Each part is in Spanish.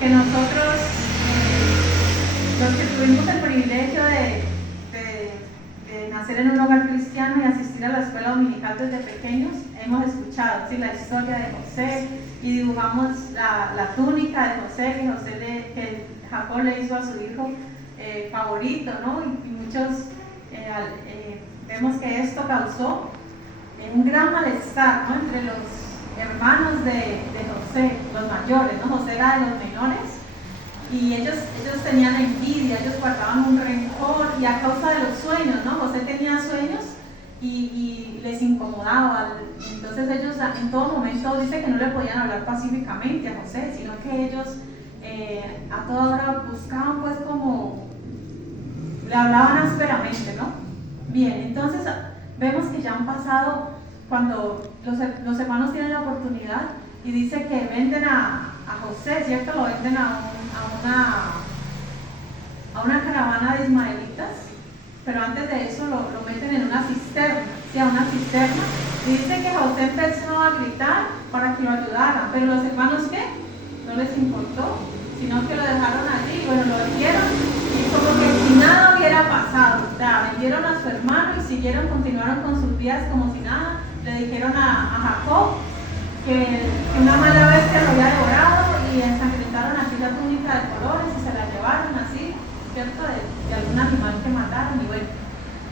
que nosotros, los que tuvimos el privilegio de nacer en un hogar cristiano y asistir a la escuela dominical desde pequeños, hemos escuchado, ¿sí?, la historia de José, y dibujamos la túnica de José, que Jacob le hizo a su hijo favorito, ¿no? Y muchos vemos que esto causó un gran malestar, ¿no?, entre los hermanos de José, los mayores, ¿no? José era de los menores, y ellos tenían envidia, ellos guardaban un rencor, y a causa de los sueños, ¿no? José tenía sueños y les incomodaba. Entonces ellos en todo momento, dice que no le podían hablar pacíficamente a José, sino que ellos a toda hora buscaban, pues, como le hablaban ásperamente, ¿no? Bien, entonces vemos que ya han pasado, cuando los hermanos tienen la oportunidad, y dice que venden a José, ¿cierto? Lo venden a una caravana de ismaelitas, pero antes de eso lo meten en una cisterna, ¿sí?, a una cisterna, y dice que José empezó a gritar para que lo ayudaran, pero los hermanos, ¿qué? No les importó, sino que lo dejaron allí, bueno, lo vendieron, y como que si nada hubiera pasado, o sea, vendieron a su hermano y continuaron con sus vidas como si nada. Le dijeron a Jacob que una mala bestia lo había devorado, y ensangrentaron así la túnica de colores y se la llevaron así, ¿cierto?, de algún animal que mataron, y bueno,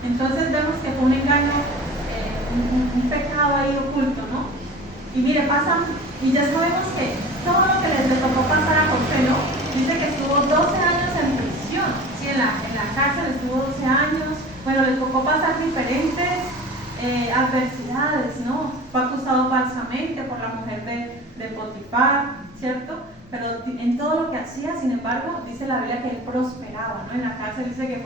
entonces vemos que fue un engaño, un pecado ahí oculto, ¿no? Y mire, pasan, y ya sabemos que todo lo que le tocó pasar a José, ¿no? Dice que estuvo 12 años en prisión, ¿sí? En la cárcel estuvo 12 años, bueno, le tocó pasar diferentes adversidades, ¿no? Fue acusado falsamente por la mujer de Potifar, ¿cierto? Pero en todo lo que hacía, sin embargo, dice la Biblia que él prosperaba, ¿no? En la cárcel dice que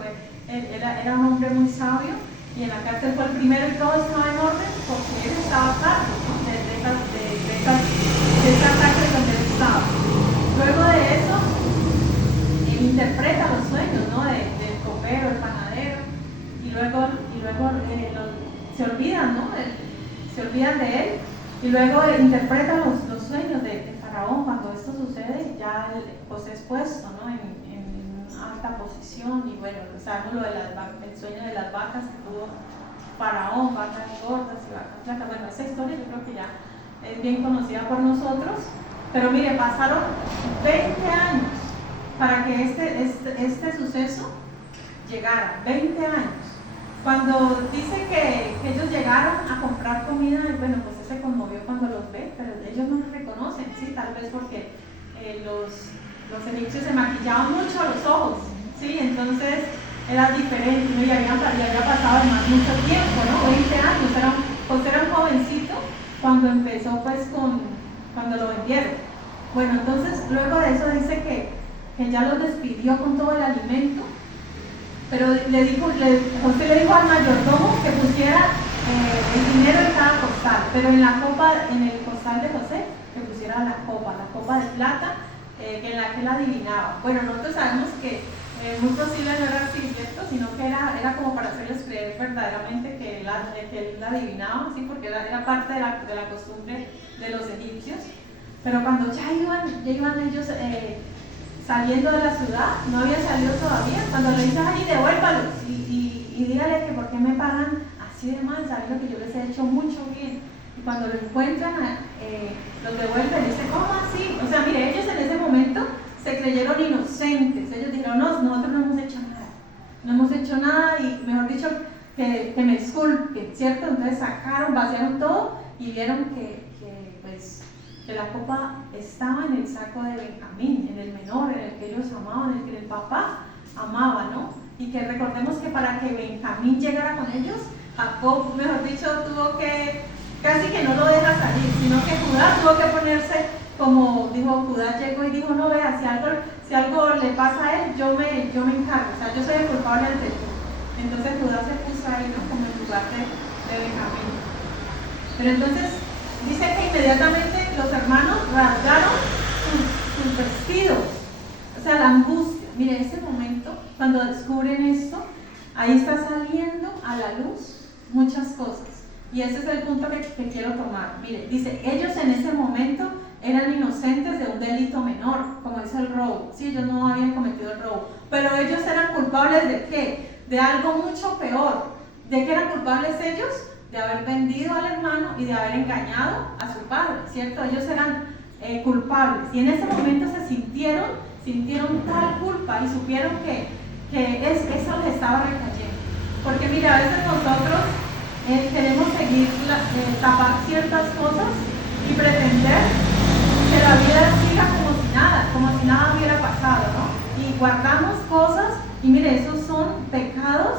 él era un hombre muy sabio, y en la cárcel fue el primero y todo estaba en orden porque él estaba a cargo, ¿no?, de esa cárcel donde él estaba. Luego de eso, él interpreta los sueños, ¿no?, del copero, el panadero, y luego se olvidan, ¿no?, se olvidan de él, y luego interpreta los sueños de Faraón. Cuando esto sucede, ya José es puesto, ¿no?, en alta posición, y bueno, sabemos el sueño de las vacas que tuvo Faraón, vacas gordas y vacas flacas. Bueno, esa historia yo creo que ya es bien conocida por nosotros, pero mire, pasaron 20 años para que este suceso llegara, 20 años. Cuando dice que ellos llegaron a comprar comida, y bueno, pues él se conmovió cuando los ve, pero ellos no los reconocen, ¿sí? Tal vez porque los egipcios se maquillaban mucho los ojos, ¿sí? Entonces era diferente, ¿no? Y había pasado además mucho tiempo, ¿no? 20 años, José era un jovencito cuando empezó, pues, cuando lo vendieron. Bueno, entonces luego de eso dice que ya los despidió con todo el alimento, pero José le dijo al mayordomo que pusiera el dinero en cada costal, pero en el costal de José, que pusiera la copa de plata, en la que él adivinaba. Bueno, nosotros sabemos que muy posible no era así, ¿cierto?, sino que era como para hacerles creer verdaderamente que él la adivinaba, ¿sí?, porque era parte de la costumbre de los egipcios. Pero cuando ya iban ellos saliendo de la ciudad, no había salido todavía, cuando le dicen allí, devuélvalos y dígale que por qué me pagan así de mal, sabiendo que yo les he hecho mucho bien. Y cuando lo encuentran, los devuelven y dicen, ¿cómo así? O sea, mire, ellos en ese momento se creyeron inocentes. Ellos dijeron, no, nosotros no hemos hecho nada, y mejor dicho, que me disculpen, ¿cierto? Entonces vaciaron todo, y vieron que la copa estaba en el saco de Benjamín, en el menor, en el que ellos amaban, en el que el papá amaba, ¿no? Y que recordemos que para que Benjamín llegara con ellos, Jacob, mejor dicho, tuvo que, casi que no lo deja salir, sino que Judá tuvo que ponerse, como dijo, Judá llegó y dijo, no, vea, si algo le pasa a él, yo me encargo, o sea, yo soy el culpable ante tú. Entonces Judá se puso ahí, ¿no?, como en lugar de Benjamín. Pero entonces dice que inmediatamente los hermanos rasgaron sus vestidos, o sea, la angustia. Mire, ese momento, cuando descubren esto, ahí está saliendo a la luz muchas cosas, y ese es el punto que quiero tomar. Mire, dice, ellos en ese momento eran inocentes de un delito menor, como dice el robo. Sí, ellos no habían cometido el robo, pero ellos eran culpables ¿de qué? De algo mucho peor. ¿De qué eran culpables ellos? De haber vendido al hermano y de haber engañado a su padre, ¿cierto? Ellos eran culpables, y en ese momento se sintieron tal culpa y supieron que eso les estaba recayendo. Porque mira, a veces nosotros queremos seguir tapar ciertas cosas y pretender que la vida siga como si nada hubiera pasado, ¿no? Y guardamos cosas, y mire, esos son pecados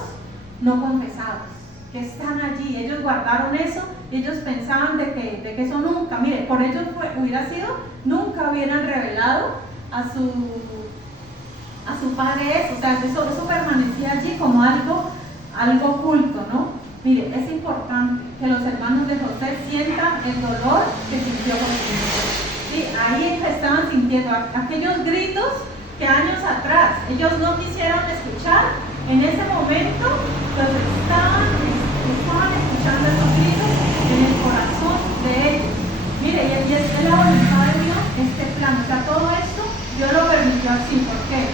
no confesados, que están allí. Ellos guardaron eso, ellos pensaban de que eso nunca, mire, por ellos hubiera sido, nunca hubieran revelado a su padre eso, o sea, eso permanecía allí como algo oculto, ¿no? Mire, es importante que los hermanos de José sientan el dolor que sintió José. Sí, ahí estaban sintiendo aquellos gritos que años atrás ellos no quisieron escuchar. En ese momento, pues estaban escuchando esos gritos en el corazón de ellos. Mire, y es la voluntad de Dios, este plan. O sea, todo esto Dios lo permitió así. ¿Por qué?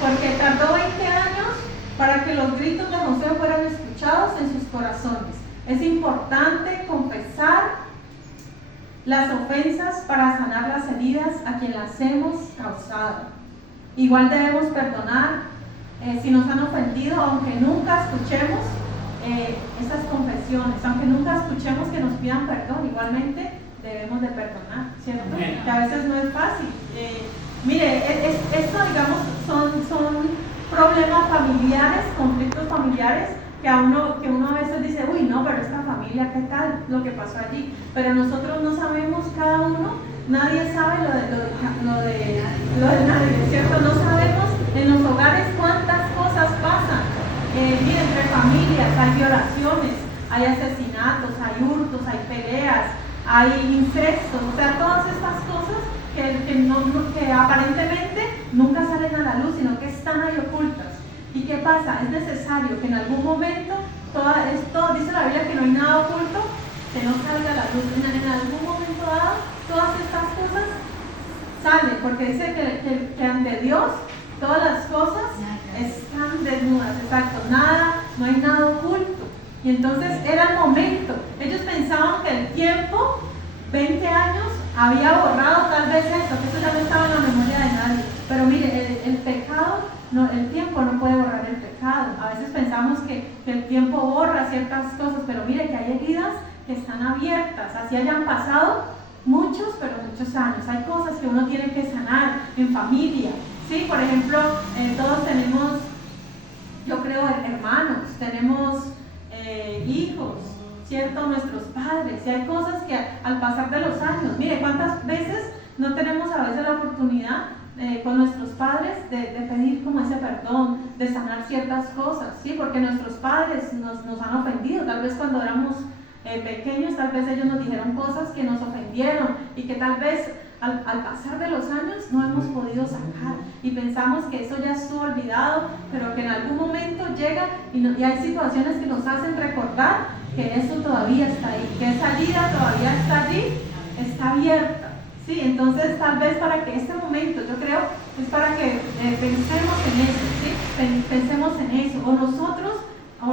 Porque tardó 20 años para que los gritos de José fueran escuchados en sus corazones. Es importante confesar las ofensas para sanar las heridas a quien las hemos causado. Igual debemos perdonar si nos han ofendido, aunque nunca escuchemos esas confesiones, aunque nunca escuchemos que nos pidan perdón, igualmente debemos de perdonar, ¿cierto? Que a veces no es fácil. Mire, esto, digamos, son problemas familiares, conflictos familiares, que uno a veces dice, uy, no, pero esta familia, ¿qué tal lo que pasó allí? Pero nosotros no sabemos, cada uno, nadie sabe lo de nadie, ¿cierto? No sabemos en los hogares cuántas cosas pasan. Mire, entre familias hay violaciones, hay asesinatos, hay hurtos, hay peleas, hay incestos, o sea, todas estas cosas que aparentemente nunca salen a la luz, sino que están ahí ocultas. ¿Y qué pasa? Es necesario que en algún momento, dice la Biblia que no hay nada oculto que no salga a la luz. En algún momento dado, todas estas cosas salen, porque dice que ante Dios todas las cosas están desnudas, exacto, no hay nada oculto. Y entonces era el momento. Ellos pensaban que el tiempo, 20 años, había borrado tal vez esto, que eso ya no estaba en la memoria de nadie. Pero mire, el pecado, el tiempo no puede borrar el pecado. A veces pensamos que el tiempo borra ciertas cosas, pero mire que hay heridas que están abiertas, así hayan pasado muchos años. Hay cosas que uno tiene que sanar en familia. Sí, por ejemplo, todos tenemos, yo creo, hermanos, tenemos hijos, ¿cierto? Nuestros padres, y hay cosas que al pasar de los años, mire, ¿cuántas veces no tenemos a veces la oportunidad con nuestros padres de pedir como ese perdón, de sanar ciertas cosas, ¿sí? Porque nuestros padres nos han ofendido, tal vez cuando éramos pequeños, tal vez ellos nos dijeron cosas que nos ofendieron y que tal vez al pasar de los años no hemos podido sacar y pensamos que eso ya estuvo olvidado, pero que en algún momento llega y hay situaciones que nos hacen recordar que eso todavía está ahí, que esa herida todavía está allí, está abierta. Sí, entonces tal vez para que este momento, yo creo, es para que pensemos en eso, ¿sí? Pensemos en eso, o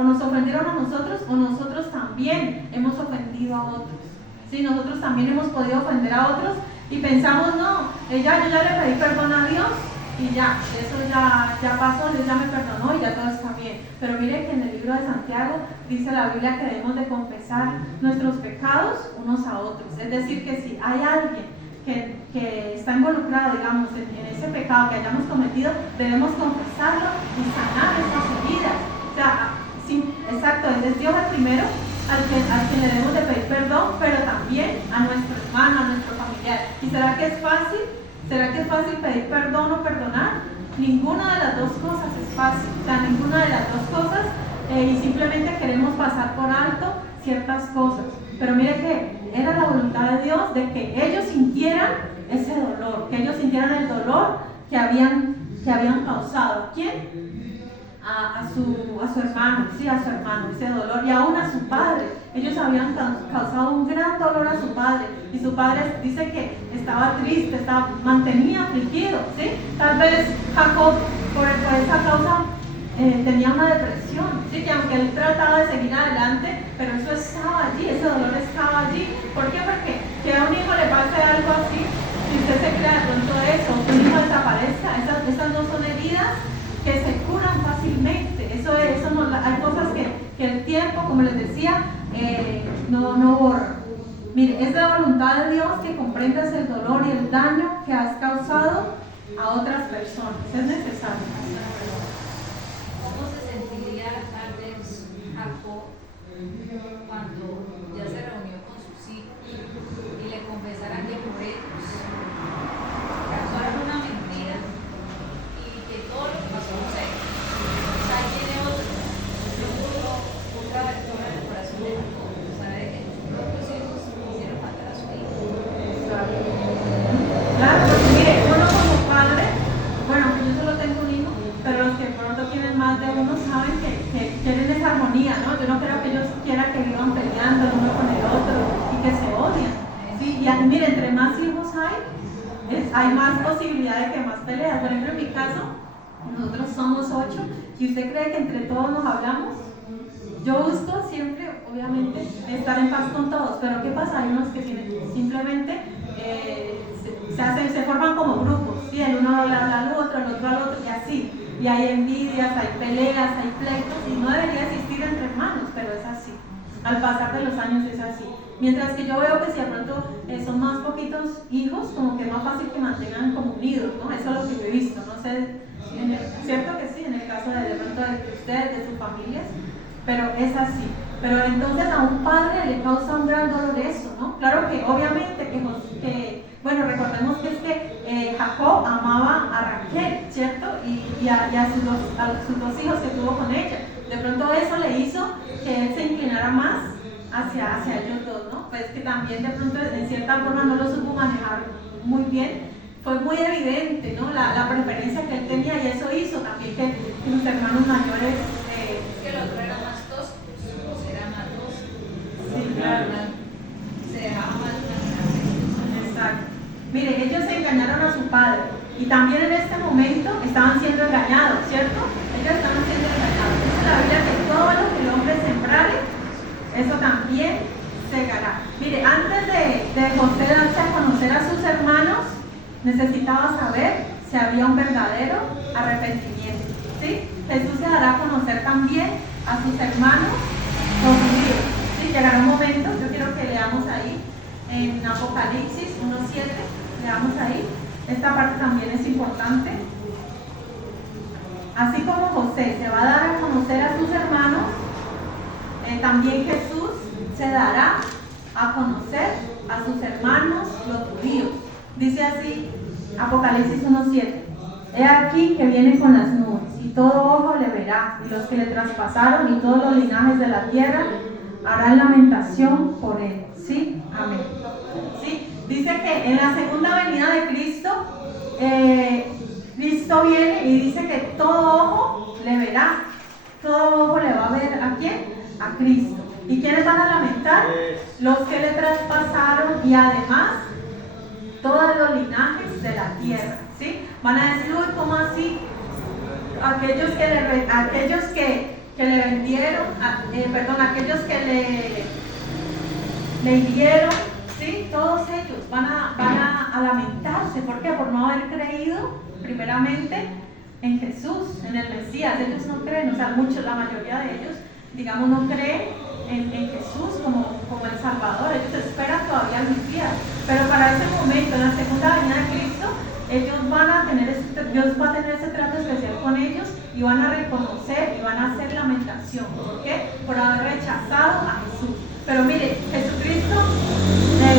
nos ofendieron a nosotros, o nosotros también hemos ofendido a otros. Sí, nosotros también hemos podido ofender a otros y pensamos, no, yo ya le pedí perdón a Dios y ya, eso ya pasó, Dios ya me perdonó y ya todo está bien. Pero mire que en el libro de Santiago dice la Biblia que debemos de confesar nuestros pecados unos a otros. Es decir, que si hay alguien que está involucrado, digamos, en ese pecado que hayamos cometido, debemos confesarlo y sanar esas heridas. O sea, sí, exacto, es Dios el primero al que le debemos de pedir perdón, pero también a nuestro hermano, a nuestro familiar. ¿Y será que es fácil? ¿Será que es fácil pedir perdón o perdonar? Ninguna de las dos cosas es fácil, o sea, ninguna de las dos cosas, y simplemente queremos pasar por alto ciertas cosas. Pero mire que era la voluntad de Dios de que ellos sintieran ese dolor, que ellos sintieran el dolor que habían causado. ¿Quién? a su hermano, sí, a su hermano, ese dolor, y aún a su padre. Ellos habían causado un gran dolor a su padre, y su padre dice que estaba triste, mantenía afligido, ¿sí? Tal vez Jacob, por esa causa, tenía una depresión, ¿sí? Que aunque él trataba de seguir adelante, pero eso estaba allí, ese dolor estaba allí. ¿Por qué? Porque que a un hijo le pase algo así, si usted se crea de pronto eso, que un hijo desaparezca, esas no son heridas que se curan fácilmente. Eso no, hay cosas que el tiempo, como les decía, no borra. Mire, es la voluntad de Dios que comprendas el dolor y el daño que has causado a otras personas. Es necesario. ¿Cómo se sentiría tal vez Jacob cuando ya se reunió con sus hijos y le confesaran que por ellos causaron una mentira y que todo lo que pasó no sé? O sea, tiene otra abertura en el corazón de Jacob, sabe que sus propios hijos hicieron matar a su hijo. Claro, porque mire, uno como padre, bueno, yo solo tengo un hijo, pero los que pronto tienen más de uno saben que quieren esa armonía, ¿no? Yo no creo que ellos quieran que vivan peleando el uno con el otro y que se odian, ¿sí? Y mire, entre más hijos hay más posibilidad de que más peleas. Por ejemplo, en mi caso, nosotros somos 8, y usted cree que entre todos nos hablamos. Yo busco siempre, obviamente, estar en paz con todos, pero ¿qué pasa? Hay unos que simplemente se forman como grupos, ¿sí? El uno habla al otro, el otro al otro, y así. Y hay envidias, hay peleas, hay pleitos, y no debería existir entre hermanos, pero es así. Al pasar de los años es así. Mientras que yo veo que si de pronto son más poquitos hijos, como que es más fácil que mantengan como unidos, ¿no? Eso es lo que yo he visto, no sé, cierto que sí, en el caso de pronto de ustedes, de sus familias, pero es así. Pero entonces a un padre le causa un gran dolor eso, ¿no? Claro que obviamente bueno, recordemos que es que Jacob amaba a Raquel, ¿cierto? Y a sus dos hijos que tuvo con ella. De pronto eso le hizo que él se inclinara más hacia ellos dos, ¿no? Pues que también de pronto en cierta forma no lo supo manejar muy bien. Fue muy evidente, ¿no? La preferencia que él tenía, y eso hizo también que sus hermanos mayores... Es que el otro era más tosco, los era más tosco. Sí, claro. Se dejaba más manejar. Exacto. Mire, ellos engañaron a su padre, y también en este momento estaban siendo engañados, ¿cierto? Ellos estaban siendo engañados. Dice la Biblia que todo lo que el hombre sembrare, eso también segará. Mire, antes de José darse a conocer a sus hermanos, necesitaba saber si había un verdadero arrepentimiento, ¿sí? Jesús se dará a conocer también a sus hermanos los judíos, ¿sí? Llegará un momento, yo quiero que leamos ahí en Apocalipsis 1:7, leamos ahí, esta parte también es importante. Así como José se va a dar a conocer a sus hermanos, también Jesús se dará a conocer a sus hermanos los judíos. Dice así Apocalipsis 1:7: He aquí que viene con las nubes, y todo ojo le verá, y los que le traspasaron y todos los linajes de la tierra harán lamentación por él. ¿Sí? Amén. ¿Sí? Dice que en la segunda venida de Cristo, Cristo viene y dice que todo ojo le verá. Todo ojo le va a ver ¿a quién? A Cristo. ¿Y quiénes van a lamentar? Los que le traspasaron, y además todos los linajes de la tierra, ¿sí? Van a decir, uy, ¿cómo así? Aquellos que le vendieron, aquellos que le hirieron, ¿sí? Todos ellos van a lamentarse. ¿Por qué? Por no haber creído primeramente en Jesús, en el Mesías. Ellos no creen, o sea, la mayoría de ellos, digamos, no creen en Jesús como el Salvador. Ellos esperan todavía al Mesías, pero para ese momento, en la segunda venida de Cristo, Dios va a tener ese trato especial con ellos, y van a reconocer y van a hacer lamentación. ¿Por qué? Por haber rechazado a Jesús. Pero mire, Jesucristo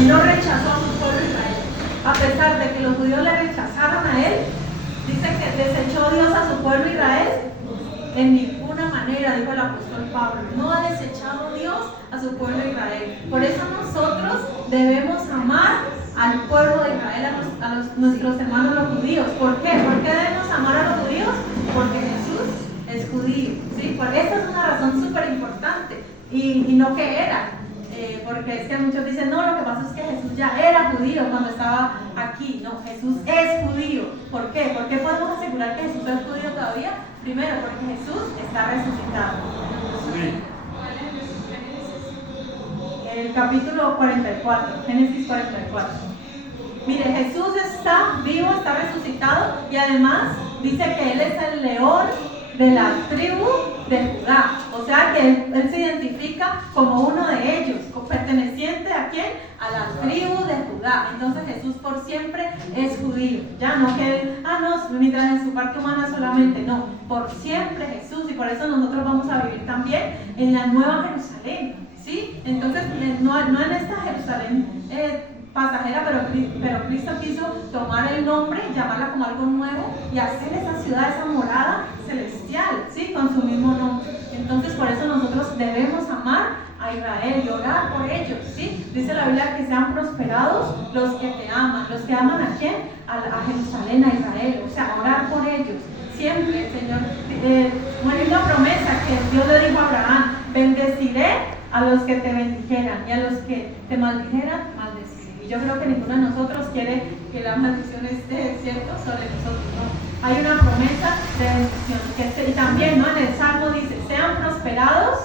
no rechazó a su pueblo Israel. A pesar de que los judíos le rechazaron a él, dice que desechó Dios a su pueblo Israel. En ninguna manera, dijo el apóstol Pablo, no ha desechado Dios a su pueblo Israel. Por eso nosotros debemos amar al pueblo de Israel, a nuestros hermanos los judíos. ¿Por qué? ¿Por qué debemos amar a los judíos? Porque Jesús es judío, ¿sí? Por esta es una razón súper importante, y no que era, porque es que muchos dicen, no, lo que pasa es que Jesús ya era judío cuando estaba aquí. No, Jesús es judío. ¿Por qué? ¿Por qué podemos asegurar que Jesús es judío todavía? Primero, porque Jesús está resucitado. Sí. El capítulo 44, Génesis 44. Mire, Jesús está vivo, está resucitado, y además dice que Él es el león de la tribu de Judá. O sea que él se identifica como uno de ellos, perteneciente ¿a quién? A la tribu de Judá. Entonces Jesús por siempre es judío. Ya no que él, no, mientras en su parte humana solamente, no, por siempre Jesús. Y por eso nosotros vamos a vivir también en la nueva Jerusalén, ¿sí? Entonces no en esta Jerusalén pasajera, pero Cristo quiso tomar el nombre, llamarla como algo nuevo y hacer esa ciudad, esa morada celestial, ¿sí? Con su mismo nombre. Entonces por eso nosotros debemos amar a Israel y orar por ellos, ¿sí? Dice la Biblia que sean prosperados los que te aman. ¿Los que aman a quién? A Jerusalén, a Israel. O sea, orar por ellos. Siempre el Señor, hay una promesa que Dios le dijo a Abraham: bendeciré a los que te bendijeran y a los que te maldijeran, maldeciré. Y yo creo que ninguno de nosotros quiere que la maldición esté, ¿cierto?, sobre nosotros, ¿no? Hay una promesa de bendición. Y también, ¿no?, en el Salmo dice: sean prosperados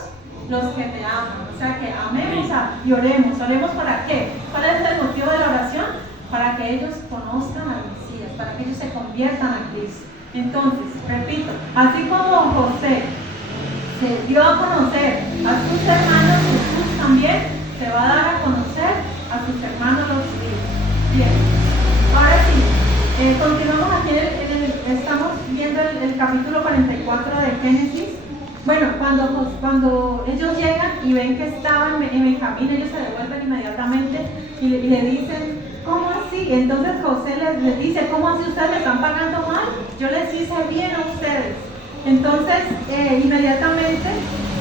los que te aman. O sea, que amemos y oremos. ¿Oremos para qué? ¿Cuál es el motivo de la oración? Para que ellos conozcan al Mesías, para que ellos se conviertan a Cristo. Entonces, repito, así como José se dio a conocer a sus hermanos, Jesús también se va a dar a conocer a sus hermanos los judíos. Bien, ahora sí, continuamos aquí, estamos viendo el capítulo 44 de Génesis. Bueno, cuando ellos llegan y ven que estaban en Benjamín, ellos se devuelven inmediatamente y le dicen: ¿cómo así? Entonces José les dice: ¿cómo así ustedes me están pagando mal? Yo les hice bien a ustedes. Entonces, inmediatamente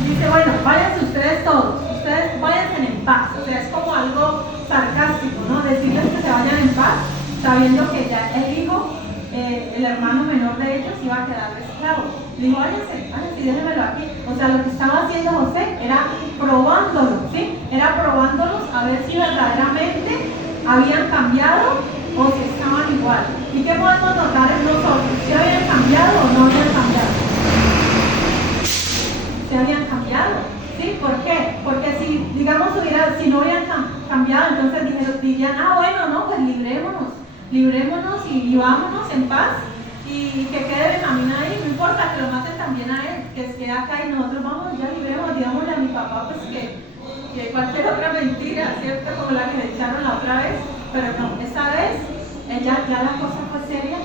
dice: bueno, váyanse ustedes todos, ustedes váyanse en paz. O sea, es como algo sarcástico, ¿no? Decirles que se vayan en paz, sabiendo que ya el hijo, el hermano menor de ellos, iba a quedar esclavo. Le digo: váyanse y déjenmelo aquí. O sea, lo que estaba haciendo José era probándolos, ¿sí? Era probándolos a ver si verdaderamente habían cambiado o si estaban igual. ¿Y qué podemos notar en nosotros? ¿Si habían cambiado o no habían cambiado? ¿Si habían cambiado? ¿Sí? ¿Por qué? Porque si no hubieran cambiado, entonces dirían: bueno, no, pues librémonos y vámonos en paz. Y que quede Benjamín ahí, no importa que lo maten también a él, que se quede acá y nosotros vamos, ya libremos, digámosle a mi papá pues que cualquier otra mentira, ¿cierto?, como la que le echaron la otra vez, pero no, esta vez ya la cosa fue seria.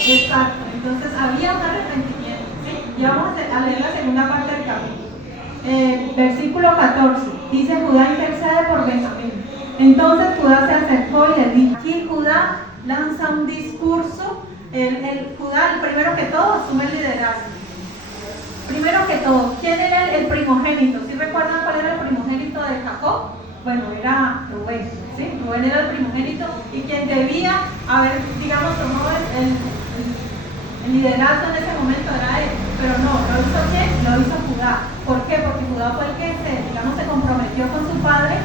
Exacto, entonces había un arrepentimiento, ¿sí? Y vamos a leer la segunda parte del capítulo. Versículo 14, dice: Judá intercede por Benjamín. Entonces Judá se acercó y le dijo. Aquí Judá lanza un discurso. Judá, primero que todo, asume el liderazgo. Primero que todo, ¿quién era el primogénito? ¿Sí recuerdan cuál era el primogénito de Jacob? Bueno, era Rubén, ¿sí? Rubén era el primogénito y quien debía haber, tomado el liderazgo en ese momento era él. Pero no, ¿lo hizo quién? Lo hizo Judá. ¿Por qué? Porque Judá fue el que se comprometió con su padre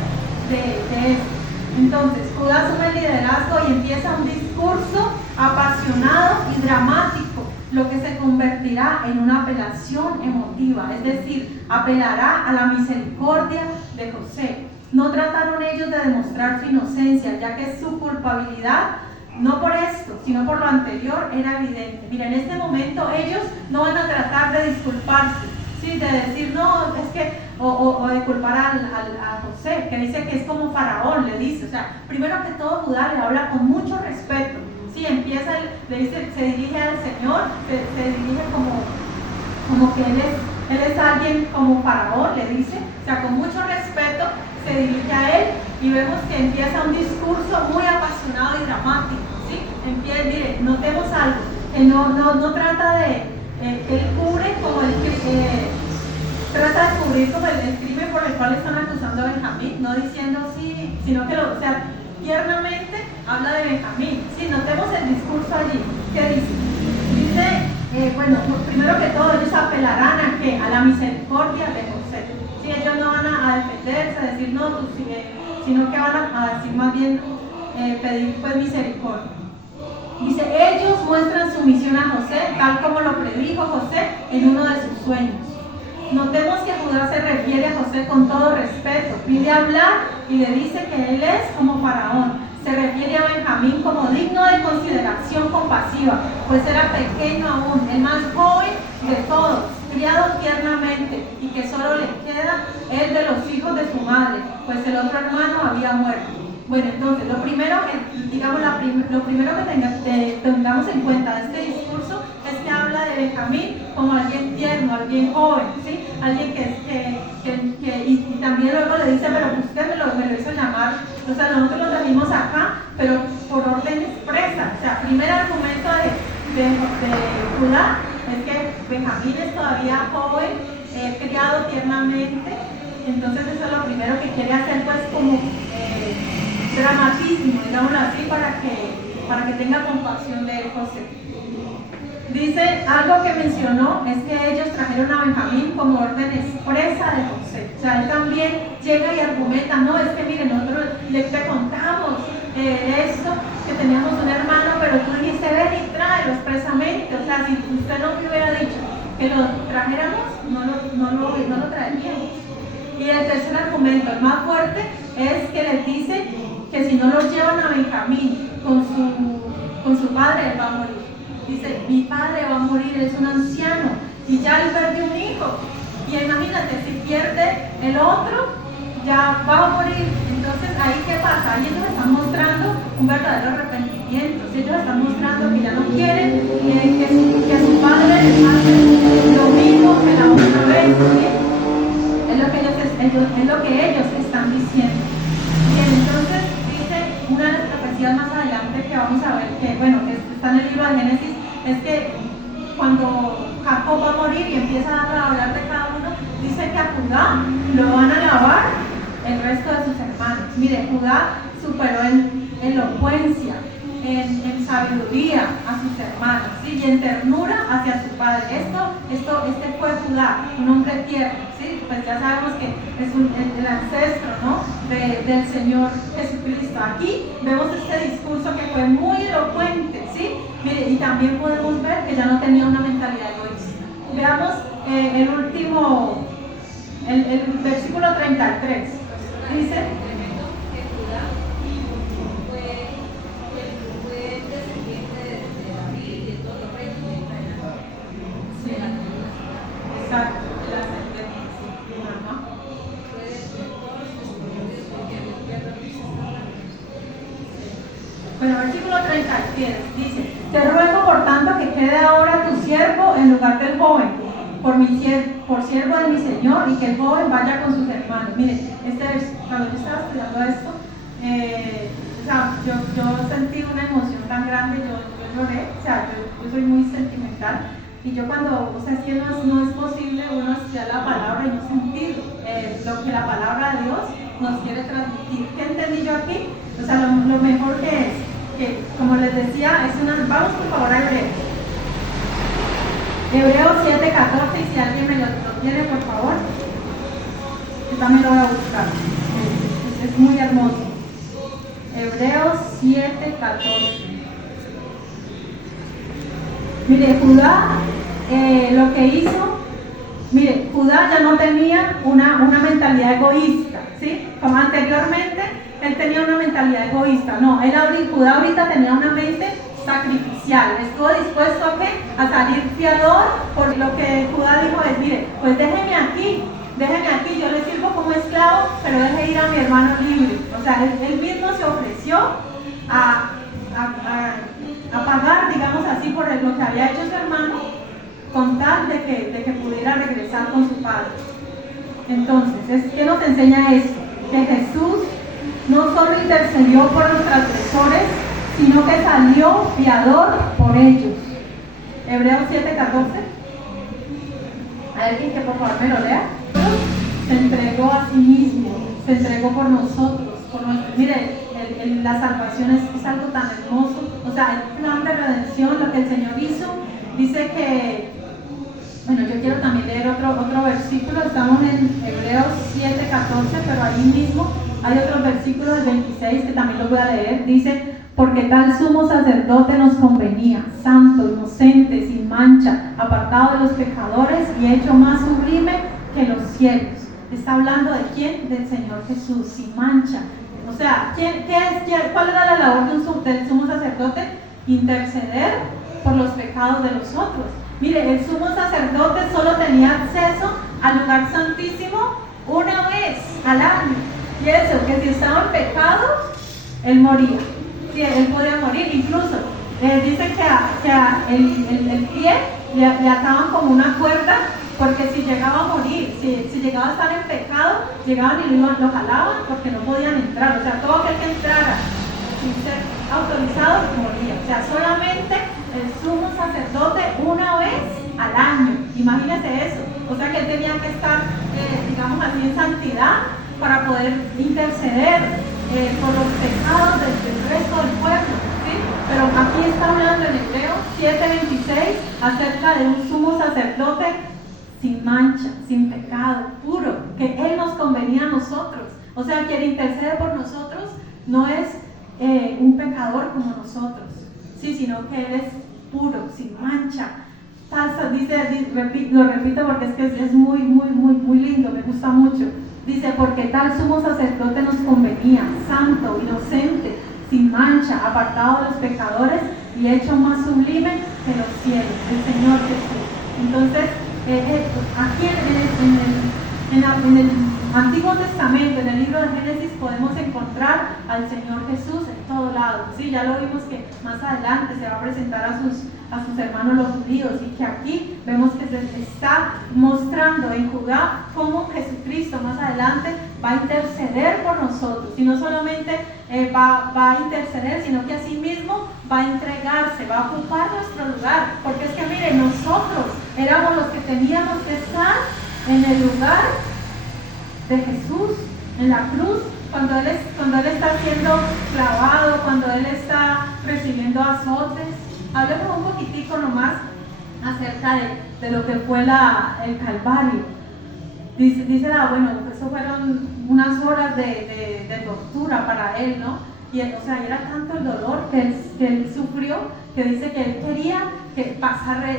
de esto. Entonces, Judá asume el liderazgo y empieza un discurso apasionado y dramático, lo que se convertirá en una apelación emotiva, es decir, apelará a la misericordia de José. No trataron ellos de demostrar su inocencia, ya que su culpabilidad, no por esto, sino por lo anterior, era evidente. Mira, en este momento ellos no van a tratar de disculparse, ¿sí?, de decir: no, es que, o de culpar a José, que dice que es como Faraón, le dice. O sea, primero que todo, Judá le habla con mucho respeto, ¿sí? Empieza, le dice, se dirige al Señor, se dirige como que él es alguien como Faraón, le dice. O sea, con mucho respeto se dirige a él y vemos que empieza un discurso muy apasionado y dramático, ¿sí? Mire, notemos algo, que no trata de, que él cubre como trata de cubrir como el crimen por el cual están acusando a Benjamín, no diciendo sí, sino que tiernamente habla de Benjamín. Sí, notemos el discurso allí. ¿Qué dice? Dice, bueno, primero que todo, ellos apelarán a ¿qué? A la misericordia de José. Sí, ellos no van a defenderse, a decir no, tú sigue, sino que van a decir más bien pedir pues misericordia. Dice, ellos muestran su misión a José, tal como lo predijo José en uno de sus sueños. Notemos que Judá se refiere a José con todo respeto, pide hablar y le dice que él es como faraón. Se refiere a Benjamín como digno de consideración compasiva, pues era pequeño aún, el más joven de todos, criado tiernamente, y que solo le queda el de los hijos de su madre, pues el otro hermano había muerto. Bueno, entonces, lo primero que, digamos, lo primero que tengamos en cuenta de este discurso es que habla de Benjamín como alguien tierno, alguien joven, ¿sí? Alguien y también luego le dice, pero usted me lo hizo llamar, o sea, nosotros lo trajimos acá, pero por orden expresa. O sea, primer argumento de Judá es que Benjamín es todavía joven, criado tiernamente, entonces eso es lo primero que quiere hacer, pues como dramatismo, digámoslo así, para que tenga compasión de José. Dice, algo que mencionó es que ellos trajeron a Benjamín como orden expresa de José. O sea, él también llega y argumenta, no, es que miren, nosotros te contamos esto, que teníamos un hermano, pero tú dijiste, ven y tráelo expresamente. O sea, si usted no me hubiera dicho que lo trajéramos, no lo traeríamos. Y el tercer argumento, el más fuerte, es que les dice que si no lo llevan a Benjamín con su padre, él va a morir. Dice, mi padre va a morir, es un anciano, y ya él perdió un hijo. Y imagínate, si pierde el otro, ya va a morir. Entonces, ¿ahí qué pasa? Ahí ellos están mostrando un verdadero arrepentimiento. Ellos están mostrando que ya no quieren que su padre hace lo mismo que la otra vez, ¿sí? Es lo que ellos están diciendo. Bien, entonces dice una de las profecías más adelante que vamos a ver, que bueno, que está en el libro de Génesis, es que cuando Jacob va a morir y empieza a hablar de cada uno, dice que a Judá lo van a alabar el resto de sus hermanos. Mire, Judá superó en elocuencia, en sabiduría a sus hermanos, ¿sí? Y en ternura hacia su padre. Este fue Judá, un hombre tierno, ¿sí? Pues ya sabemos que es el ancestro, ¿no? del Señor Jesucristo. Aquí vemos este discurso que fue muy elocuente, ¿sí? Mire, y también podemos ver que ya no tenía una mentalidad egoísta. Veamos el versículo 33. Dice, exacto, de la sentencia, ¿no? Bueno, versículo 33 dice, te ruego por tanto que quede ahora tu siervo en lugar del joven, por siervo de mi Señor, y que el joven vaya con sus hermanos. Mire, cuando yo estaba estudiando esto, o sea, yo sentí una emoción tan grande, yo lloré, o sea, yo soy muy sentimental. Y yo cuando, o sea, es que no es posible uno estudiar la palabra y no sentir lo que la palabra de Dios nos quiere transmitir. ¿Qué entendí yo aquí? O sea, lo mejor que es, que como les decía, vamos por favor a Hebreos 7:14, y si alguien me lo tiene, por favor, yo también lo voy a buscar. Es muy hermoso. Hebreos 7:14. Mire, Judá lo que hizo, mire, Judá ya no tenía una mentalidad egoísta, ¿sí? Como anteriormente, él tenía una mentalidad egoísta. No, Judá ahorita tenía una mente sacrificial. Estuvo dispuesto a ¿qué? A salir fiador, por lo que Judá dijo es, mire, pues déjeme aquí, yo le sirvo como esclavo, pero deje ir a mi hermano libre. O sea, él mismo se ofreció a pagar, digamos así, por lo que había hecho su hermano, con tal de que pudiera regresar con su padre. Entonces, ¿qué nos enseña esto? Que Jesús no solo intercedió por los transgresores, sino que salió fiador por ellos. Hebreos 7:14. ¿Alguien que por favor me lo lea? Se entregó a sí mismo, se entregó por nosotros. Mire, la salvación es algo tan hermoso. O sea, el plan de redención, lo que el Señor hizo, dice que, bueno, yo quiero también leer otro versículo, estamos en Hebreos 7:14, pero ahí mismo hay otro versículo del 26 que también lo voy a leer. Dice: porque tal sumo sacerdote nos convenía, santo, inocente, sin mancha, apartado de los pecadores y hecho más sublime que los cielos. Está hablando de quién, del Señor Jesús, sin mancha. O sea, ¿cuál era la labor del sumo sacerdote? Interceder por los pecados de los otros. Mire, el sumo sacerdote solo tenía acceso al lugar santísimo una vez al año. Y eso, que si estaba en pecado, él moría. Sí, él podía morir. Incluso dice que el pie le ataban como una cuerda, porque si llegaba a morir, si llegaba a estar en pecado, llegaban y lo jalaban porque no podían entrar. O sea, todo aquel que entrara sin ser autorizado moría. O sea, solamente el sumo sacerdote una vez al año. Imagínese eso. O sea que él tenía que estar, digamos así, en santidad para poder interceder por los pecados del resto del pueblo, ¿sí? Pero aquí está hablando en Hebreos 7:26 acerca de un sumo sacerdote sin mancha, sin pecado, puro, que Él nos convenía a nosotros. O sea, quien intercede por nosotros no es un pecador como nosotros, ¿sí? Sino que Él es puro, sin mancha. Lo repito porque es que es muy lindo, me gusta mucho. Dice: porque tal sumo sacerdote nos convenía, santo, inocente, sin mancha, apartado de los pecadores y hecho más sublime que los cielos, el Señor Jesús. Entonces, aquí en el Antiguo Testamento, en el libro de Génesis, podemos encontrar al Señor Jesús en todo lado. Sí, ya lo vimos que más adelante se va a presentar a sus hermanos los judíos, y que aquí vemos que se está mostrando en Judá cómo Jesucristo más adelante va a interceder por nosotros, y no solamente va a interceder, sino que asimismo va a entregarse, va a ocupar nuestro lugar, porque es que miren, nosotros éramos los que teníamos que estar en el lugar de Jesús, en la cruz, cuando él está siendo clavado, cuando Él está recibiendo azotes. Hablemos un poquitico nomás acerca de lo que fue el Calvario. Dice, bueno, eso fueron unas horas de tortura para Él, ¿no? Y o sea, era tanto el dolor que él sufrió, que dice que Él quería que pasara,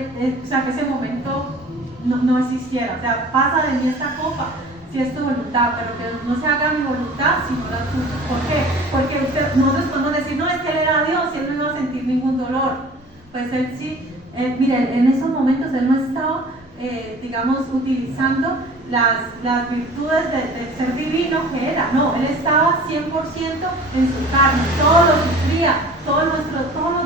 o sea, que ese momento no existiera. O sea, pasa de mí esta copa, si es tu voluntad, pero que no se haga mi voluntad sino la tuya. ¿Por qué? Porque nosotros podemos decir: no, es que Él era Dios y Él no iba a sentir ningún dolor. Pues Él sí, mire, en esos momentos Él no estaba, digamos, utilizando las virtudes de ser divino que era. No, Él estaba 100% en su carne, todo lo sufría, todos los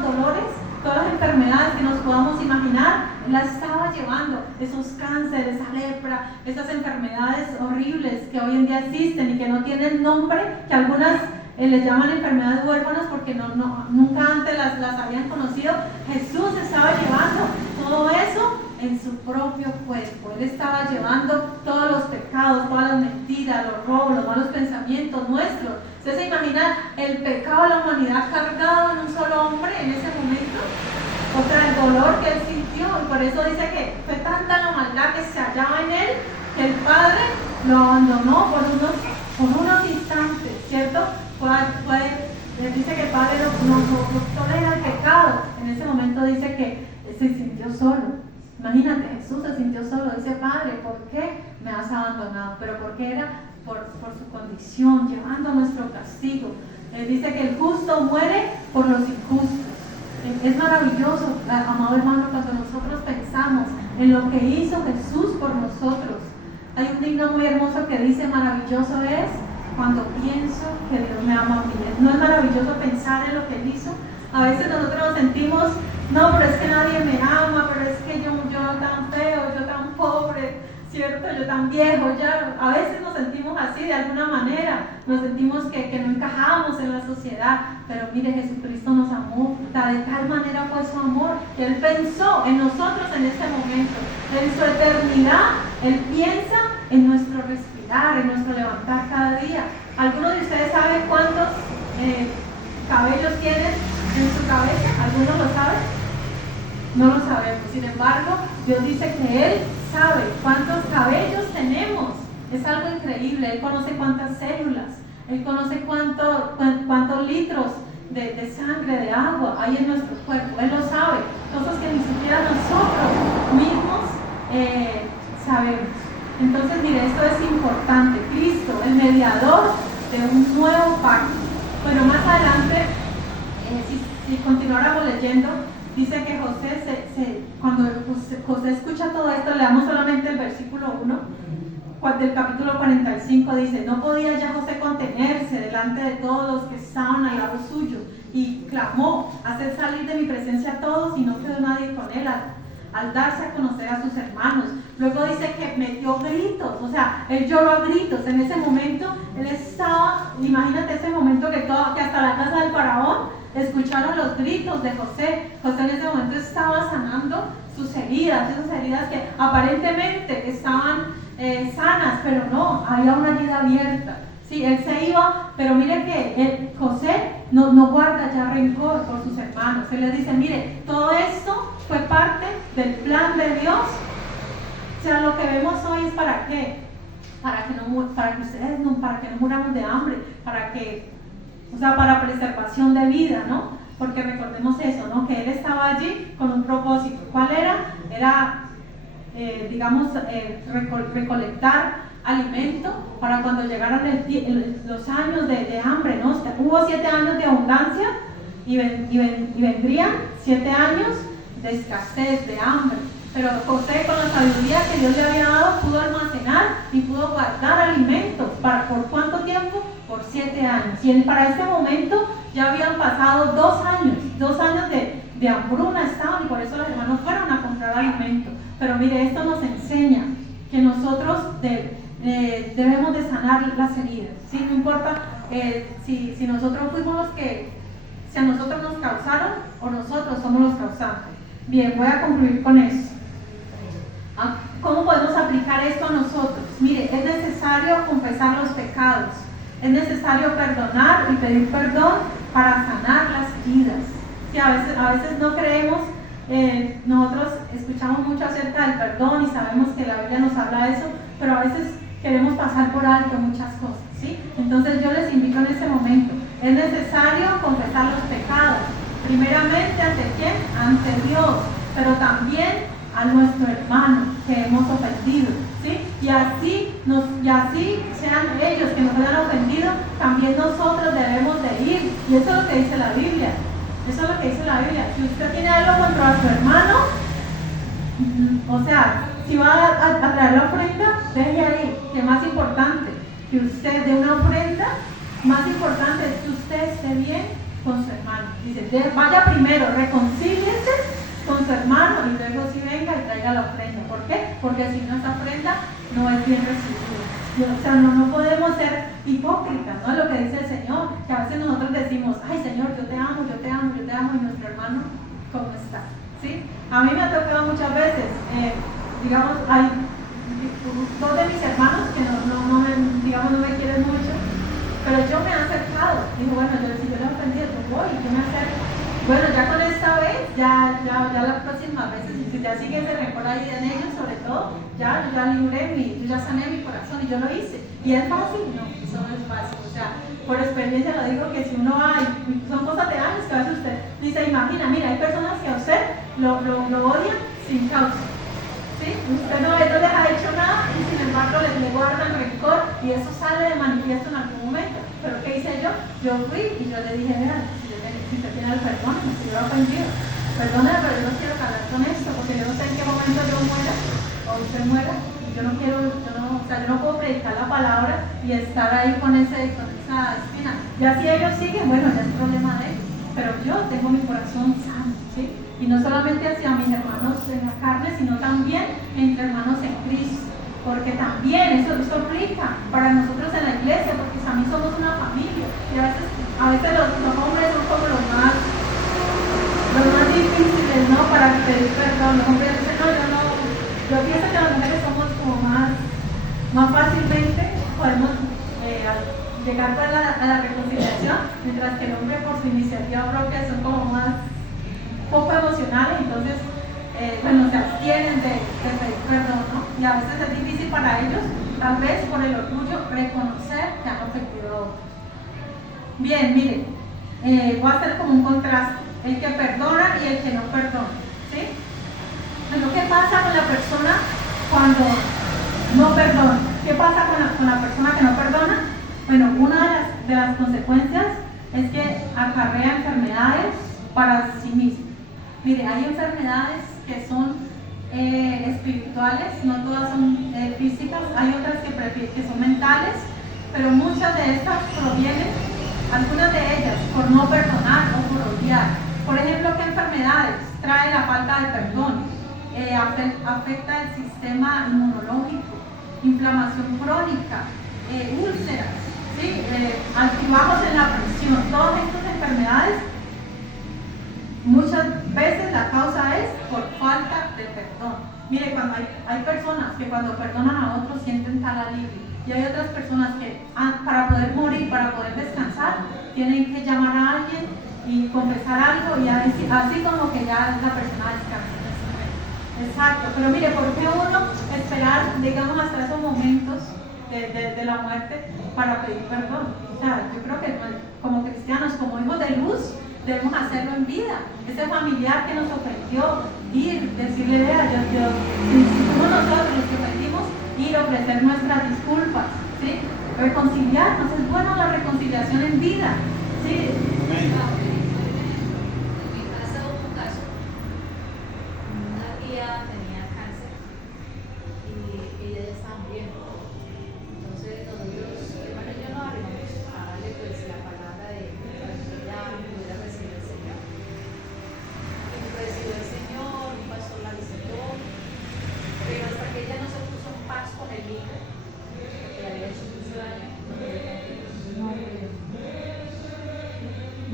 dolores, todas las enfermedades que nos podamos imaginar, Él las estaba llevando. Esos cánceres, esa lepra, esas enfermedades horribles que hoy en día existen y que no tienen nombre, que algunas les llaman enfermedades huérfanas porque nunca antes las habían conocido. Jesús estaba llevando todo eso en su propio cuerpo. Él estaba llevando todos los pecados, todas las mentiras, los robos, los malos pensamientos nuestros. ¿Usted se imagina el pecado de la humanidad cargado en un solo hombre en ese momento? O sea, el dolor que Él sintió, y por eso dice que fue tanta la maldad que se hallaba en Él, que el Padre lo abandonó por unos instantes, ¿cierto? Dice que el Padre no tolera el pecado. En ese momento dice que se sintió solo. Imagínate, Jesús se sintió solo. Dice: Padre, ¿por qué me has abandonado? Pero porque era por su condición, llevando nuestro castigo. Dice que el justo muere por los injustos. Es maravilloso, amado hermano, cuando nosotros pensamos en lo que hizo Jesús por nosotros. Hay un himno muy hermoso que dice: maravilloso es cuando pienso que Dios me ama a mí. ¿No es maravilloso pensar en lo que Él hizo? A veces nosotros nos sentimos: no, pero es que nadie me ama, pero es que yo tan feo, yo tan pobre, ¿cierto? Yo tan viejo, ya. A veces nos sentimos así de alguna manera, nos sentimos que no encajamos en la sociedad, pero mire, Jesucristo nos amó, de tal manera fue su amor, que Él pensó en nosotros en este momento, en su eternidad. Él piensa en nuestro respirar, en nuestro levantar cada día. ¿Algunos de ustedes saben cuántos cabellos tienen en su cabeza? ¿Algunos lo saben? No lo sabemos. Sin embargo, Dios dice que Él sabe cuántos cabellos tenemos. Es algo increíble. Él conoce cuántas células. Él conoce cuántos litros de sangre, de agua hay en nuestro cuerpo. Él lo sabe. Cosas que ni siquiera nosotros mismos sabemos. Entonces, mire, esto es importante. Cristo, el mediador de un nuevo pacto. Bueno, más adelante, si continuáramos leyendo, dice que cuando José escucha todo esto, leamos solamente el versículo 1 del capítulo 45, dice: no podía ya José contenerse delante de todos los que estaban al lado suyo, y clamó: hacer salir de mi presencia a todos, y no quedó nadie con él al darse a conocer a sus hermanos. Luego dice que metió gritos, o sea, él lloró a gritos. En ese momento, él estaba, imagínate ese momento que hasta la casa del faraón escucharon los gritos de José. José en ese momento estaba sanando sus heridas, esas heridas que aparentemente estaban sanas, pero no, había una herida abierta. Sí, él se iba, pero mire que José no guarda ya rencor por sus hermanos. Él les dice: mire, todo esto fue parte del plan de Dios. O sea, lo que vemos hoy es ¿para qué? Para que no muramos de hambre, para preservación de vida, ¿no? Porque recordemos eso, ¿no? Que él estaba allí con un propósito. ¿Cuál era? Era, recolectar alimento para cuando llegaran los años de hambre, ¿no? Hubo 7 años de abundancia y vendrían 7 años de escasez, de hambre. Pero José, con la sabiduría que Dios le había dado, pudo almacenar y pudo guardar alimentos. ¿Por cuánto tiempo? Por 7 años. Y para este momento ya habían pasado 2 años de hambruna estaban, y por eso los hermanos fueron a comprar alimento. Pero mire, esto nos enseña que nosotros debemos de sanar las heridas, ¿sí? No importa si nosotros fuimos si a nosotros nos causaron o nosotros somos los causantes. Bien, voy a concluir con eso. ¿Cómo podemos aplicar esto a nosotros? Mire, es necesario confesar los pecados, es necesario perdonar y pedir perdón para sanar las heridas. Sí, a veces no creemos. Nosotros escuchamos mucho acerca del perdón y sabemos que la Biblia nos habla de eso, pero a veces queremos pasar por alto muchas cosas, ¿sí? Entonces yo les invito en ese momento: es necesario confesar los pecados, primeramente ¿ante quién? Ante Dios, pero también a nuestro hermano que hemos ofendido, ¿sí? Y así sean ellos que nos hayan ofendido, también nosotros debemos de ir. Y eso es lo que dice la Biblia. Eso es lo que dice la Biblia. Si usted tiene algo contra su hermano, o sea, si va a traer la ofrenda, deje ahí, que más importante que usted dé una ofrenda, más importante es que usted esté bien con su hermano. Dice: vaya primero, reconcíliese con su hermano, y luego si venga y traiga la ofrenda. ¿Por qué? Porque si no, esa ofrenda no es bien recibida. O sea, no podemos ser hipócritas, ¿no? Lo que dice el Señor, que a veces nosotros decimos: ay Señor, yo te amo, yo te amo, yo te amo, y nuestro hermano, ¿cómo está? ¿Sí? A mí me ha tocado muchas veces, hay 2 de mis hermanos que no me quieren mucho, pero yo me he acercado. Digo: bueno, si yo le he ofendido, pues voy, yo me acerco. Bueno, ya con esta vez, ya las próximas veces, si ya sigue ese rencor ahí en ellos, sobre todo, ya libré yo ya sané mi corazón, y yo lo hice. ¿Y es fácil? No, eso no es fácil. O sea, por experiencia lo digo, que si uno son cosas de años que a veces usted dice: imagina, mira, hay personas que a usted lo odian sin causa, ¿sí? Usted no les ha hecho nada, y sin embargo le guardan rencor, y eso sale de manifiesto en algún momento. Pero ¿qué hice yo? Yo fui y yo le dije: mira, si usted tiene el perdón, si yo lo he ofendido, perdóname, pero yo no quiero cargar con esto, porque yo no sé en qué momento yo muera o usted muera, y yo no puedo predicar la palabra y estar ahí con esa espina. Ya si ellos siguen, bueno, ya es problema de ellos, pero yo tengo mi corazón sano, ¿sí? Y no solamente hacia mis hermanos en la carne, sino también entre hermanos en Cristo, porque también eso aplica para nosotros en la iglesia, porque también somos una familia, y a veces los hombres son como los más difíciles, ¿no? Para pedir perdón. Los hombres dicen: no, yo pienso que las mujeres somos como más fácilmente podemos llegar a la reconciliación, mientras que el hombre, por su iniciativa propia, son como más poco emocionales. Entonces bueno, se abstienen de pedir perdón, ¿no? Y a veces es difícil para ellos, tal vez por el orgullo, reconocer que han ofendido a otros. Bien, miren, voy a hacer como un contraste, el que perdona y el que no perdona, ¿sí? Bueno, ¿qué pasa con la persona cuando no perdona? ¿Qué pasa con la persona que no perdona? Bueno, una de las consecuencias es que acarrea enfermedades para sí mismo. Mire, hay enfermedades que son espirituales, no todas son físicas, hay otras que son mentales, pero muchas de estas provienen, algunas de ellas, por no perdonar o por odiar. Por ejemplo, ¿qué enfermedades trae la falta de perdón? Afecta el sistema inmunológico, inflamación crónica, úlceras, ¿sí? Altibajos en la presión. Todas estas enfermedades, muchas veces la causa es por falta de perdón. Mire, cuando hay personas que cuando perdonan a otros sienten tal alivio, y hay otras personas que para poder morir, para poder descansar, tienen que llamar a alguien y confesar algo y así como que ya la persona descansa. Exacto, pero mire, ¿por qué uno esperar, digamos, hasta esos momentos de la muerte para pedir perdón? O sea, yo creo que como cristianos, como hijos de luz, debemos hacerlo en vida. Ese familiar que nos ofendió, ir, decirle, vea, si somos nosotros los que ofendimos, ir a ofrecer nuestras disculpas, ¿sí? Reconciliarnos, es bueno la reconciliación en vida, ¿sí? Tenía cáncer y ella ya estaba muriendo. Entonces nosotros, hermano y yo nos arrimamos a darle pues la palabra de para que ella pudiera recibir el Señor. Y recibió el Señor, un pastor la visitó, pero hasta que ella no se puso en paz con el hijo, que le había hecho mucho daño,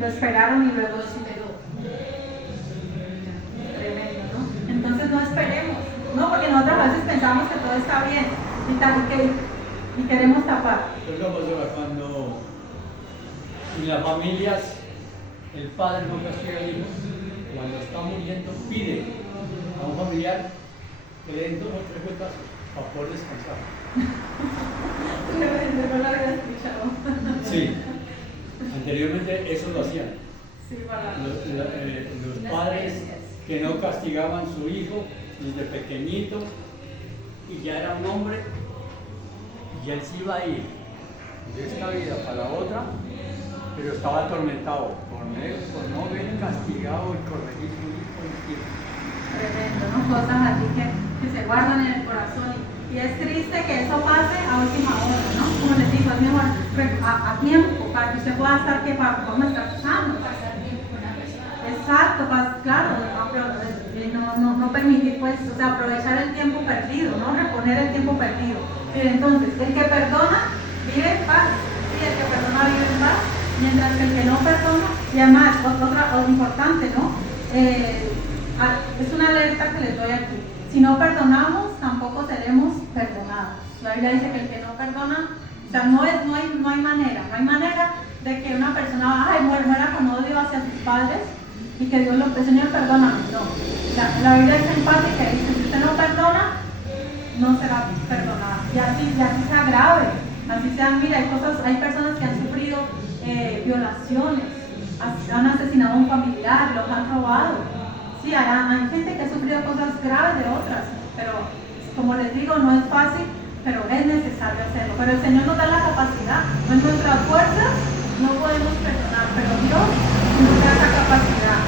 lo esperaron y luego superó. Tremendo, ¿no? Entonces no esperemos, no, porque nosotros a veces pensamos que todo está bien y queremos tapar. Perdón, pastora, cuando en las familias el padre no castiga al hijo, cuando está muriendo pide a un familiar que le den 2 o 3 vueltas para poder descansar. Tremendo, no lo había escuchado. Sí, anteriormente eso lo hacían. Sí, para Los padres que no castigaban a su hijo desde pequeñito y ya era un hombre y él se iba a ir de esta vida para la otra, pero estaba atormentado por no haber castigado y corregido a su hijo en tiempo. tremendo, ¿no? Cosas así que se guardan en el corazón y es triste que eso pase a última hora, ¿no? Como les digo, es mejor a tiempo para que usted pueda estar que para cómo está pasando. Exacto, claro, no permitir pues, o sea, aprovechar el tiempo perdido, ¿no? Reponer el tiempo perdido. Entonces, el que perdona vive en paz, sí, el que perdona vive en paz, mientras que el que no perdona, y además, otra importante, ¿no? Es una alerta que les doy aquí. Si no perdonamos, tampoco seremos perdonados. La Biblia dice que el que no perdona, o sea, no hay manera de que una persona muera con odio hacia sus padres y que Dios el Señor perdona. No. La Biblia es empática y dice, si usted no perdona, no será perdonado. Y así sea grave. Así sea, mira, hay personas que han sufrido violaciones, han asesinado a un familiar, los han robado. Sí, hay gente que ha sufrido cosas graves de otras, pero como les digo, no es fácil, pero es necesario hacerlo. Pero el Señor nos da la capacidad, no en nuestras fuerzas no podemos perdonar, pero Dios nos da esa capacidad.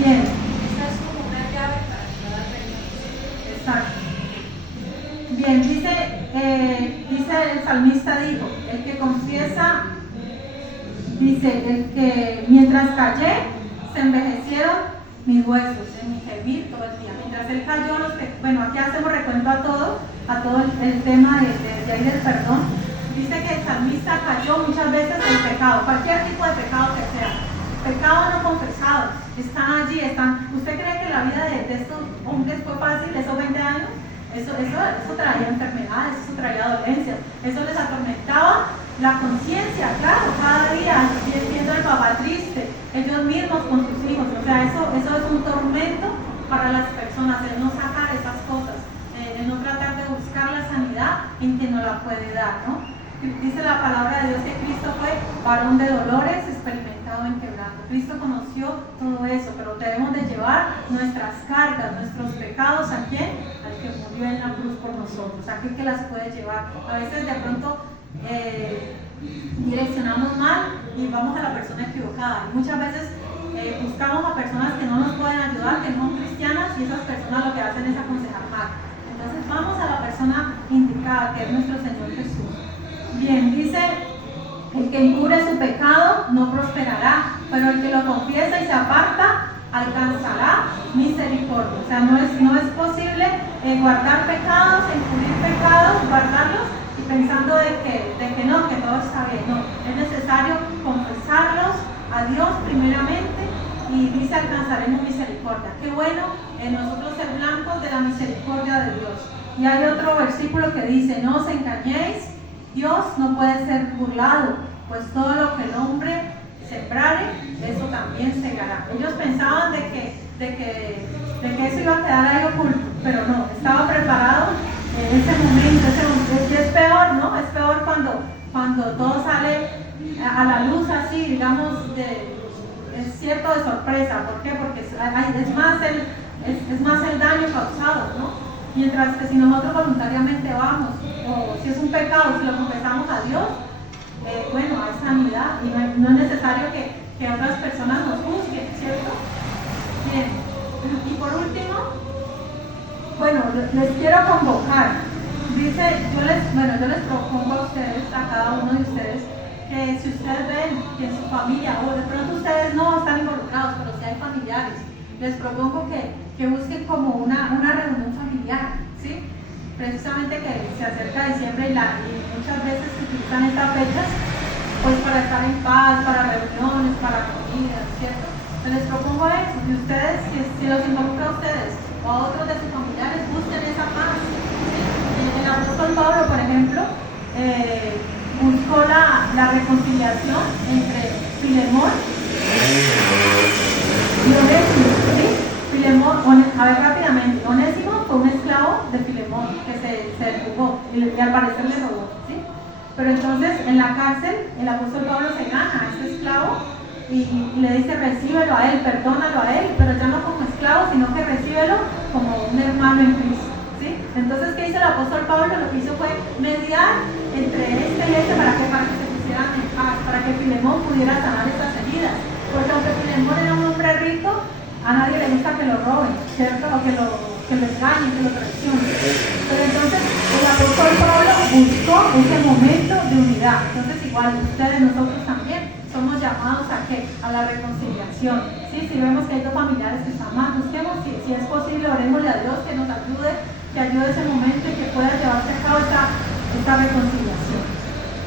Bien. Esa es como una llave para cada perdón. Exacto. Bien, dice el salmista dijo, el que confiesa, dice, el que mientras callé, se envejecieron mis huesos, en mi gemir todo el día. Mientras él cayó, aquí hacemos recuento a todo el tema de ahí del perdón. Dice que el salmista cayó muchas veces en pecado, cualquier tipo de pecado que sea. Pecados no confesados, están allí, ¿Usted cree que la vida de estos hombres fue fácil, esos 20 años? Eso traía enfermedades, eso traía dolencias, eso les atormentaba la conciencia, claro, cada día viendo al papá triste, ellos mismos con sus hijos, o sea, eso es un tormento para las personas, el no sacar esas cosas, el no tratar de buscar la sanidad en quien nos la puede dar, ¿no? Dice la palabra de Dios que Cristo fue varón de dolores, experimentado en quebranto. Cristo conoció todo eso, pero debemos de llevar nuestras cargas, nuestros pecados, ¿a quién? Al que murió en la cruz por nosotros, a aquel que las puede llevar. A veces de pronto direccionamos mal y vamos a la persona equivocada. Y muchas veces buscamos a personas que no nos pueden ayudar, que no son cristianas, y esas personas lo que hacen es aconsejar mal. Entonces vamos a la persona indicada, que es nuestro Señor Jesús. Bien, dice, el que encubre su pecado no prosperará, pero el que lo confiesa y se aparta alcanzará misericordia. O sea, no es posible guardar pecados, encubrir pecados, guardarlos y pensando de que no, que todo está bien. No, es necesario confesarlos a Dios primeramente y dice alcanzaremos misericordia. Qué bueno nosotros ser blancos de la misericordia de Dios. Y hay otro versículo que dice, no os engañéis, Dios no puede ser burlado, pues todo lo que el hombre sembrare, eso también segará. Ellos pensaban de que eso iba a quedar ahí oculto, pero no, estaba preparado en ese momento, y es peor, ¿no? Es peor cuando todo sale a la luz así, digamos, es cierto de sorpresa. ¿Por qué? Porque es más el daño causado, ¿no? Mientras que si nosotros voluntariamente vamos, o si es un pecado, si lo confesamos a Dios, bueno, hay sanidad y no es necesario que otras personas nos juzguen, ¿cierto? Bien, y por último, bueno, les quiero convocar. Dice, yo les propongo a ustedes, a cada uno de ustedes, que si ustedes ven que en su familia, o de pronto ustedes no están involucrados, pero si hay familiares, les propongo que busquen como una reunión familiar, ¿sí? Precisamente que se acerca diciembre y muchas veces se utilizan estas fechas pues para estar en paz, para reuniones, para comidas, ¿cierto? Les propongo eso, que ustedes, si los involucra a ustedes o a otros de sus familiares, busquen esa paz, ¿sí? El apóstol Pablo, por ejemplo, buscó la reconciliación entre Filemón y Onésimo, ¿sí? A ver rápidamente, Onésimo fue un esclavo de Filemón que se fugó y al parecer le robó, ¿sí? Pero entonces en la cárcel el apóstol Pablo se gana a ese esclavo y le dice recíbelo a él, perdónalo a él, pero ya no como esclavo, sino que recíbelo como un hermano en Cristo, ¿sí? Entonces, ¿qué hizo el apóstol Pablo? Lo que hizo fue mediar entre este y este para que se pusieran en paz, para que Filemón pudiera sanar estas heridas, porque aunque Filemón era un hombre rico, a nadie le gusta que lo roben, ¿cierto? O que lo engañen, que lo traicionen. Pero entonces el apóstol Pablo buscó ese momento de unidad. Entonces igual ustedes, nosotros también somos llamados ¿a qué? A la reconciliación. ¿Sí? Si vemos que hay dos familiares que están mal, busquemos, si es posible, orémosle a Dios que nos ayude, que ayude ese momento y que pueda llevarse a cabo esta reconciliación.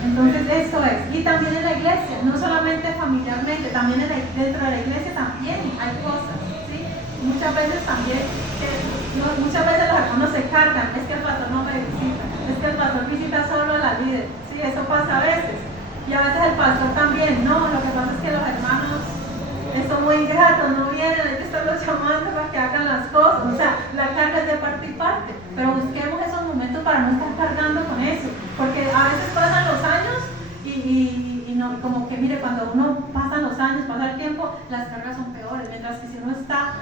Entonces esto es, y también en la iglesia, no solamente familiarmente, también dentro de la iglesia también hay cosas, ¿sí? Muchas veces los hermanos se cargan, es que el pastor no me visita, es que el pastor visita solo a la líder, ¿sí? Eso pasa a veces, y a veces el pastor también, no, lo que pasa es que los hermanos son muy ingratos, no vienen, hay que estarlos llamando para que hagan las cosas, o sea, la carga es de parte y parte, pero busquemos esos momentos para no estar cargando con eso, porque a veces pasan los años y no, como que mire, cuando uno pasan los años, pasa el tiempo, las cargas son peores, mientras que si uno está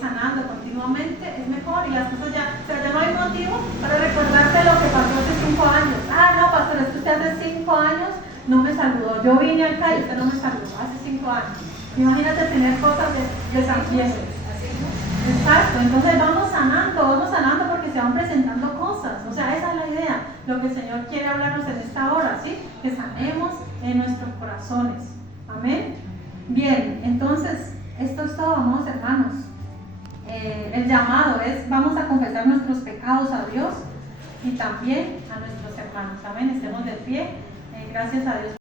sanando continuamente es mejor y las cosas ya, o sea, ya no hay motivo para recordarte lo que pasó hace 5 años. Ah, no, pastor, es que usted hace 5 años no me saludó, yo vine acá y usted no me saludó, hace 5 años. Imagínate tener cosas de Santiago. Exacto, entonces vamos sanando porque se van presentando cosas, o sea, esa es la idea, lo que el Señor quiere hablarnos en esta hora, ¿sí? Que sanemos en nuestros corazones, amén. Bien, entonces, esto es todo, amados hermanos. El llamado es, vamos a confesar nuestros pecados a Dios y también a nuestros hermanos, amén. Estemos de pie, gracias a Dios.